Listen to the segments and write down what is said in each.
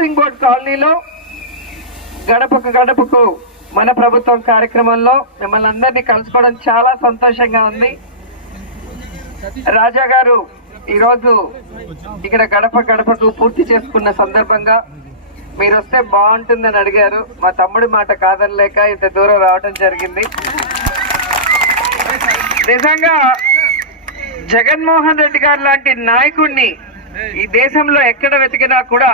Housing board కాలనీలో గడపకు గడపకు మన ప్రభుత్వం కార్యక్రమంలో మిమ్మల్ని అందరినీ కలుసుకోవడం చాలా సంతోషంగా ఉంది. రాజా గారు ఈరోజు ఇక్కడ గడప గడపకు పూర్తి చేసుకున్న సందర్భంగా మీరు వస్తే బాగుంటుందని అడిగారు. మా తమ్ముడి మాట కాదనలేక ఇంత దూరం రావడం జరిగింది. నిజంగా జగన్మోహన్ రెడ్డి గారు లాంటి నాయకుడిని ఈ దేశంలో ఎక్కడ వెతికినా కూడా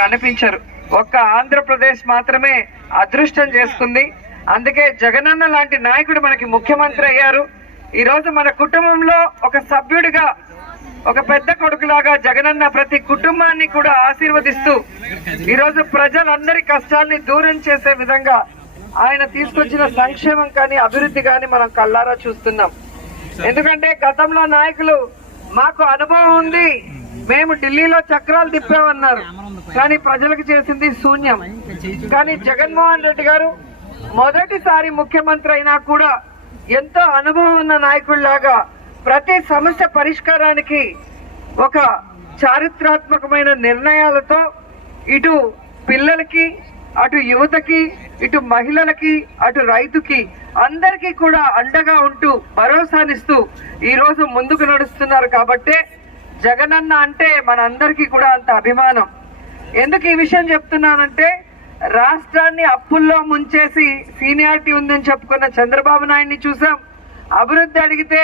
కనిపించరు. ఒక్క ఆంధ్రప్రదేశ్ మాత్రమే అదృష్టం చేసుకుంది. అందుకే జగనన్న లాంటి నాయకుడు మనకి ముఖ్యమంత్రి అయ్యారు. ఈ రోజు మన కుటుంబంలో ఒక సభ్యుడిగా ఒక పెద్ద కొడుకులాగా జగనన్న ప్రతి కుటుంబాన్ని కూడా ఆశీర్వదిస్తూ ఈ రోజు ప్రజలందరి కష్టాల్ని దూరం చేసే విధంగా ఆయన తీసుకొచ్చిన సంక్షేమం కానీ అభివృద్ధి కానీ మనం కళ్ళారా చూస్తున్నాం. ఎందుకంటే గతంలో నాయకులు మాకు అనుభవం ఉంది. మేము ఢిల్లీలో చక్రాలు తిప్పామన్నారు కానీ ప్రజలకు చేసింది శూన్యం. కానీ జగన్మోహన్ రెడ్డి గారు మొదటిసారి ముఖ్యమంత్రి అయినా కూడా ఎంతో అనుభవం ఉన్న నాయకుడిలాగా ప్రతి సమస్య పరిష్కారానికి ఒక చారిత్రాత్మకమైన నిర్ణయాలతో ఇటు పిల్లలకి అటు యువతకి ఇటు మహిళలకి అటు రైతుకి అందరికీ కూడా అండగా ఉంటూ భరోసానిస్తూ ఈ రోజు ముందుకు నడుస్తున్నారు కాబట్టే జగనన్న అంటే మనందరికీ కూడా అంత అభిమానం. ఎందుకు ఈ విషయం చెప్తున్నానంటే రాష్ట్రాన్ని అప్పుల్లో ముంచేసి సీనియారిటీ ఉందని చెప్పుకున్న చంద్రబాబు నాయుడిని చూసాం. అభివృద్ధి అడిగితే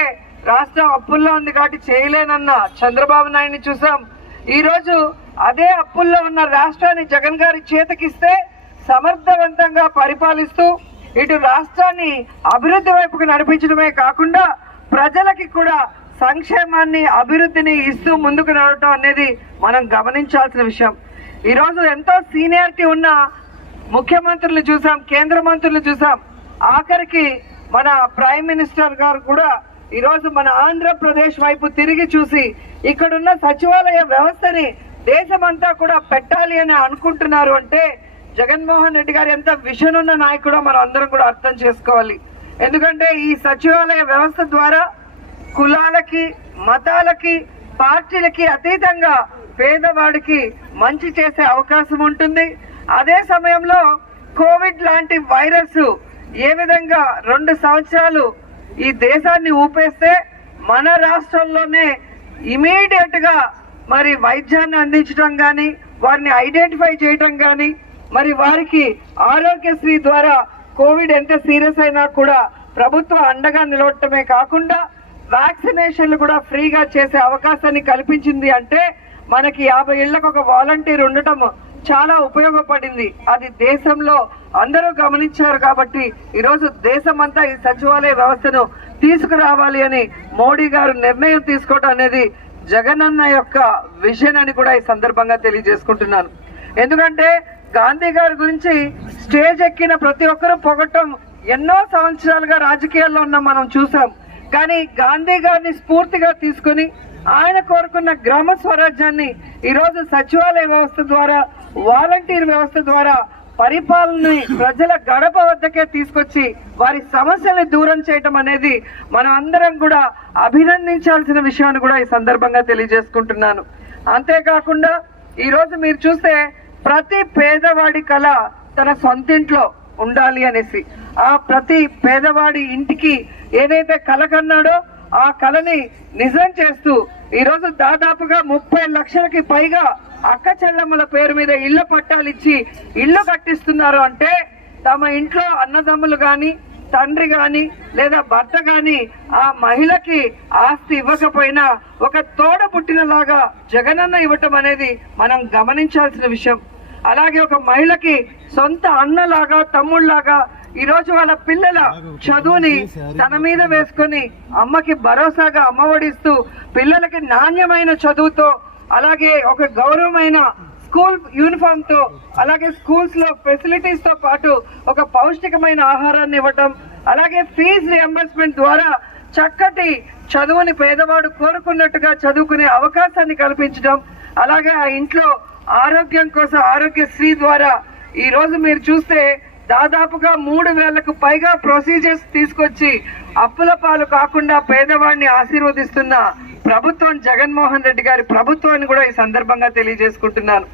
రాష్ట్రం అప్పుల్లో ఉంది కాబట్టి చేయలేనన్న చంద్రబాబు నాయుడిని చూసాం. ఈరోజు అదే అప్పుల్లో ఉన్న రాష్ట్రాన్ని జగన్ గారి చేతకిస్తే సమర్థవంతంగా పరిపాలిస్తూ ఇటు రాష్ట్రాన్ని అభివృద్ధి వైపుకు నడిపించడమే కాకుండా ప్రజలకి కూడా సంక్షేమాన్ని అభివృద్ధిని ఇస్తూ ముందుకు నడవటం అనేది మనం గమనించాల్సిన విషయం. ఈ రోజు ఎంతో సీనియారిటీ ఉన్న ముఖ్యమంత్రులు చూసాం కేంద్ర మంత్రులు చూసాం. ఆఖరికి మన ప్రైమ్ మినిస్టర్ గారు కూడా ఈరోజు మన ఆంధ్రప్రదేశ్ వైపు తిరిగి చూసి ఇక్కడున్న సచివాలయ వ్యవస్థని దేశమంతా కూడా పెట్టాలి అని అనుకుంటున్నారు అంటే జగన్మోహన్ రెడ్డి గారు ఎంత విషన్ ఉన్న నాయకుడో మనం అందరం కూడా అర్థం చేసుకోవాలి. ఎందుకంటే ఈ సచివాలయ వ్యవస్థ ద్వారా కులాలకి మతాలకి పార్టీలకి అతీతంగా పేదవాడికి మంచి చేసే అవకాశం ఉంటుంది. అదే సమయంలో కోవిడ్ లాంటి వైరస్ ఏ విధంగా రెండు సంవత్సరాలు ఈ దేశాన్ని ఊపేస్తే మన రాష్ట్రంలోనే ఇమీడియట్గా మరి వైద్యాన్ని అందించడం కానీ వారిని ఐడెంటిఫై చేయడం కానీ మరి వారికి ఆరోగ్యశ్రీ ద్వారా కోవిడ్ ఎంత సీరియస్ అయినా కూడా ప్రభుత్వం అండగా నిలవటమే కాకుండా వ్యాక్సినేషన్లు కూడా ఫ్రీగా చేసే అవకాశాన్ని కల్పించింది అంటే మనకి యాభై ఏళ్ళకు ఒక వాలంటీర్ ఉండటం చాలా ఉపయోగపడింది. అది దేశంలో అందరూ గమనించారు కాబట్టి ఈరోజు దేశమంతా ఈ సచివాలయ వ్యవస్థను తీసుకురావాలి అని మోడీ గారు నిర్ణయం తీసుకోవడం అనేది జగనన్న యొక్క విజన్ అని కూడా ఈ సందర్భంగా తెలియజేసుకుంటున్నాను. ఎందుకంటే గాంధీ గారి గురించి స్టేజ్ ఎక్కిన ప్రతి ఒక్కరూ పొగటం ఎన్నో సంవత్సరాలుగా రాజకీయాల్లో ఉన్న మనం చూసాం. కానీ గాంధీ గారిని స్ఫూర్తిగా తీసుకుని ఆయన కోరుకున్న గ్రామ స్వరాజ్యాన్ని ఈరోజు సచివాలయ వ్యవస్థ ద్వారా వాలంటీర్ వ్యవస్థ ద్వారా పరిపాలనని ప్రజల గడప వద్దకే తీసుకొచ్చి వారి సమస్యల్ని దూరం చేయటం అనేది మనం అందరం కూడా అభినందించాల్సిన విషయాన్ని కూడా ఈ సందర్భంగా తెలియజేసుకుంటున్నాను. అంతేకాకుండా ఈరోజు మీరు చూస్తే ప్రతి పేదవాడి కళ తన సొంతింట్లో ఉండాలి అనేసి. ఆ ప్రతి పేదవాడి ఇంటికి ఏదైతే కళ కన్నాడో ఆ కళని నిజం చేస్తూ ఈరోజు దాదాపుగా ముప్పై లక్షలకి పైగా అక్క చెల్లెమ్మల పేరు మీద ఇళ్ళ పట్టాలు ఇచ్చి ఇల్లు కట్టిస్తున్నారు అంటే తమ ఇంట్లో అన్నదమ్ములు గాని తండ్రి గాని లేదా భర్త గాని ఆ మహిళకి ఆస్తి ఇవ్వకపోయినా ఒక తోడ పుట్టినలాగా జగనన్న ఇవ్వటం అనేది మనం గమనించాల్సిన విషయం. అలాగే ఒక మహిళకి సొంత అన్నలాగా తమ్ముళ్ళాగా ఈ రోజు వాళ్ళ పిల్లల చదువుని తన మీద వేసుకొని అమ్మకి భరోసాగా అమ్మఒడిస్తూ పిల్లలకి నాణ్యమైన చదువుతో అలాగే ఒక గౌరవమైన స్కూల్ యూనిఫామ్తో అలాగే స్కూల్స్లో ఫెసిలిటీస్తో పాటు ఒక పౌష్టికమైన ఆహారాన్ని ఇవ్వటం అలాగే ఫీజు రియంబర్స్మెంట్ ద్వారా చక్కటి చదువుని పేదవాడు కోరుకున్నట్టుగా చదువుకునే అవకాశాన్ని కల్పించడం అలాగే ఆ ఇంట్లో ఆరోగ్యం కోసం ఆరోగ్యశ్రీ ద్వారా ఈ రోజు మీరు చూస్తే దాదాపుగా మూడు వేలకు పైగా ప్రొసీజర్స్ తీసుకొచ్చి అప్పుల పాలు కాకుండా పేదవాడిని ఆశీర్వదిస్తున్న ప్రభుత్వం జగన్మోహన్ రెడ్డి గారి ప్రభుత్వాన్ని కూడా ఈ సందర్భంగా తెలియజేసుకుంటున్నాను.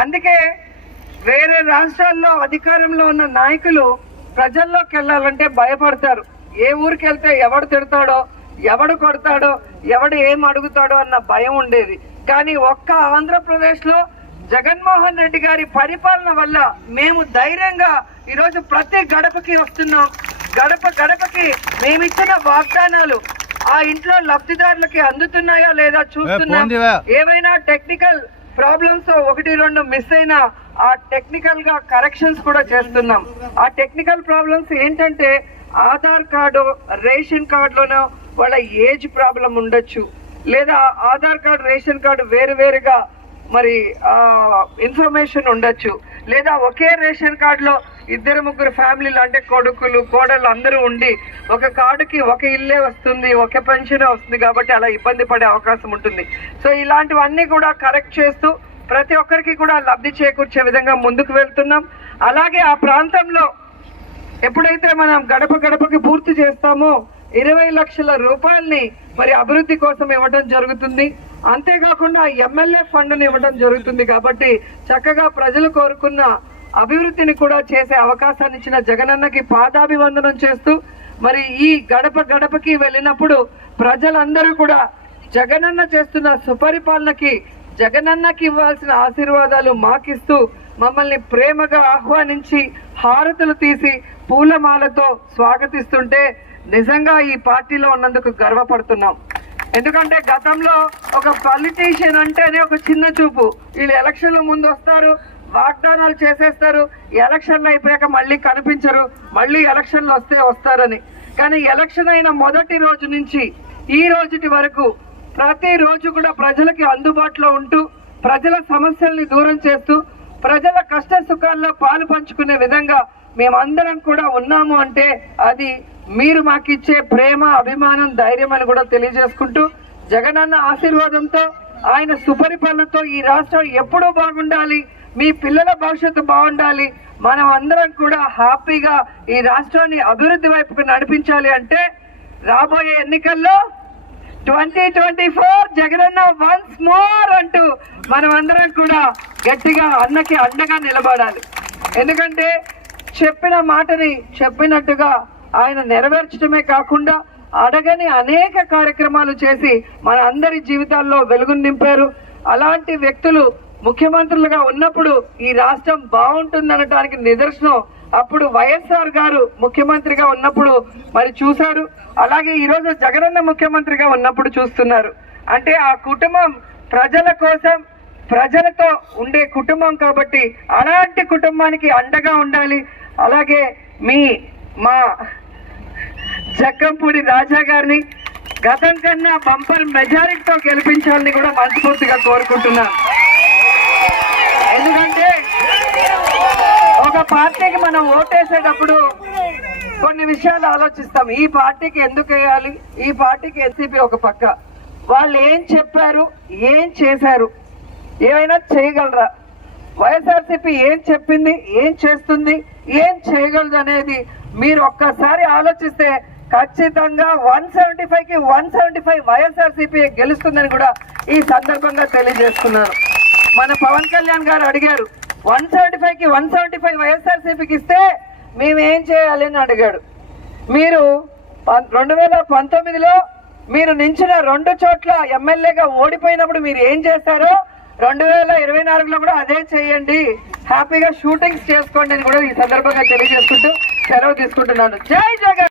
అందుకే వేరే రాష్ట్రాల్లో అధికారంలో ఉన్న నాయకులు ప్రజల్లోకి వెళ్ళాలంటే భయపడతారు. ఏ ఊరికి వెళ్తే ఎవడు తిడతాడో ఎవడు కొడతాడో ఎవడు ఏం అడుగుతాడో అన్న భయం ఉండేది. కానీ ఒక్క ఆంధ్రప్రదేశ్లో జగన్మోహన్ రెడ్డి గారి పరిపాలన వల్ల మేము ధైర్యంగా ఈరోజు ప్రతి గడపకి వస్తున్నాం. గడప గడపకి మేమిచ్చిన వాగ్దానాలు ఆ ఇంట్లో లబ్ధిదారులకి అందుతున్నాయా లేదా చూస్తున్నాం. ఏవైనా టెక్నికల్ ప్రాబ్లమ్స్ ఒకటి రెండు మిస్ అయినా ఆ టెక్నికల్గా కరెక్షన్స్ కూడా చేస్తున్నాం. ఆ టెక్నికల్ ప్రాబ్లమ్స్ ఏంటంటే ఆధార్ కార్డు రేషన్ కార్డులోనో వాళ్ళ ఏజ్ ప్రాబ్లం ఉండొచ్చు. లేదా ఆధార్ కార్డు రేషన్ కార్డు వేరు వేరుగా మరి ఇన్ఫర్మేషన్ ఉండొచ్చు. లేదా ఒకే రేషన్ కార్డులో ఇద్దరు ముగ్గురు ఫ్యామిలీలు అంటే కొడుకులు కోడళ్ళు అందరూ ఉండి ఒక కార్డుకి ఒక ఇల్లే వస్తుంది ఒక పెన్షన్ వస్తుంది కాబట్టి అలా ఇబ్బంది పడే అవకాశం ఉంటుంది. సో ఇలాంటివన్నీ కూడా కరెక్ట్ చేస్తూ ప్రతి ఒక్కరికి కూడా లబ్ధి చేకూర్చే విధంగా ముందుకు వెళ్తున్నాం. అలాగే ఆ ప్రాంతంలో ఎప్పుడైతే మనం గడప గడపకి పూర్తి చేస్తామో ఇరవై లక్షల రూపాయల్ని మరి అభివృద్ధి కోసం ఇవ్వడం జరుగుతుంది. అంతేకాకుండా ఎమ్మెల్యే ఫండ్ని ఇవ్వడం జరుగుతుంది కాబట్టి చక్కగా ప్రజలు కోరుకున్న అభివృద్ధిని కూడా చేసే అవకాశాన్ని ఇచ్చిన జగనన్నకి పాదాభివందనం చేస్తూ మరి ఈ గడప గడపకి వెళ్ళినప్పుడు ప్రజలందరూ కూడా జగనన్న చేస్తున్న సుపరిపాలనకి జగనన్నకి ఇవ్వాల్సిన ఆశీర్వాదాలు మాకిస్తూ మమ్మల్ని ప్రేమగా ఆహ్వానించి హారతులు తీసి పూలమాలతో స్వాగతిస్తుంటే నిజంగా ఈ పార్టీలో ఉన్నందుకు గర్వపడుతున్నాం. ఎందుకంటే గతంలో ఒక పొలిటీషియన్ అంటేనే ఒక చిన్న చూపు. వీళ్ళు ఎలక్షన్ల ముందు వస్తారు వాగ్దానాలు చేసేస్తారు ఎలక్షన్లు అయిపోయాక మళ్ళీ కనిపించరు మళ్ళీ ఎలక్షన్లు వస్తే వస్తారని. కానీ ఎలక్షన్ అయిన మొదటి రోజు నుంచి ఈ రోజుటి వరకు ప్రతిరోజు కూడా ప్రజలకి అందుబాటులో ఉంటూ ప్రజల సమస్యల్ని దూరం చేస్తూ ప్రజల కష్ట సుఖాల్లో పాలు పంచుకునే విధంగా మేమందరం కూడా ఉన్నాము అంటే అది మీరు మాకిచ్చే ప్రేమ అభిమానం ధైర్యం అని కూడా తెలియజేసుకుంటూ జగనన్న ఆశీర్వాదంతో ఆయన సుపరిపాలనతో ఈ రాష్ట్రం ఎప్పుడూ బాగుండాలి మీ పిల్లల భవిష్యత్తు బాగుండాలి మనం అందరం కూడా హ్యాపీగా ఈ రాష్ట్రాన్ని అభివృద్ధి వైపుకు నడిపించాలి అంటే రాబోయే ఎన్నికల్లో twenty twenty four Jagananna once more అంటూ మనం అందరం కూడా గట్టిగా అన్నకి అండగా నిలబడాలి. ఎందుకంటే చెప్పిన మాటని చెప్పినట్టుగా ఆయన నెరవేర్చడమే కాకుండా అడగని అనేక కార్యక్రమాలు చేసి మన అందరి జీవితాల్లో వెలుగును నింపారు. అలాంటి వ్యక్తులు ముఖ్యమంత్రులుగా ఉన్నప్పుడు ఈ రాష్ట్రం బాగుంటుందనటానికి నిదర్శనం అప్పుడు వైఎస్ఆర్ గారు ముఖ్యమంత్రిగా ఉన్నప్పుడు మరి చూశారు. అలాగే ఈరోజు జగనన్న ముఖ్యమంత్రిగా ఉన్నప్పుడు చూస్తున్నారు. అంటే ఆ కుటుంబం ప్రజల కోసం ప్రజలతో ఉండే కుటుంబం కాబట్టి అలాంటి కుటుంబానికి అండగా ఉండాలి. అలాగే మీ మా జక్కంపూడి రాజా గారిని గతం కన్నా బంపర్ మెజారిటీతో గెలిపించాలని కూడా మనస్ఫూర్తిగా కోరుకుంటున్నాను. ఎందుకంటే ఒక పార్టీకి మనం ఓటేసేటప్పుడు కొన్ని విషయాలు ఆలోచిస్తాం. ఈ పార్టీకి ఎందుకు వేయాలి? ఈ పార్టీకి ఎన్సీపీ ఒక పక్క. వాళ్ళు ఏం చెప్పారు? ఏం చేశారు? ఏమైనా చేయగలరా? వైఎస్ఆర్సీపీ ఏం చెప్పింది? ఏం చేస్తుంది? ఏం చేయగలదు అనేది మీరు ఒక్కసారి ఆలోచిస్తే ఖచ్చితంగా వన్ సెవెంటీ ఫైవ్కి వన్ సెవెంటీ ఫైవ్ వైఎస్ఆర్సీపీ గెలుస్తుందని కూడా ఈ సందర్భంగా తెలియజేస్తున్నాను. మన పవన్ కళ్యాణ్ గారు అడిగారు వన్ సెవెంటీ ఫైవ్కి వన్ సెవెంటీ ఫైవ్ వైఎస్ఆర్సీపీకి ఇస్తే మేమేం చేయాలి అని అడిగాడు. మీరు రెండు వేల పంతొమ్మిదిలో మీరు నించిన రెండు చోట్ల ఎమ్మెల్యేగా ఓడిపోయినప్పుడు మీరు ఏం చేశారో రెండు వేల ఇరవై నాలుగులో కూడా అదే చేయండి. హ్యాపీగా షూటింగ్స్ చేసుకోండి అని కూడా ఈ సందర్భంగా తెలియజేసుకుంటూ సెలవు తీసుకుంటున్నాను. జై జగన్!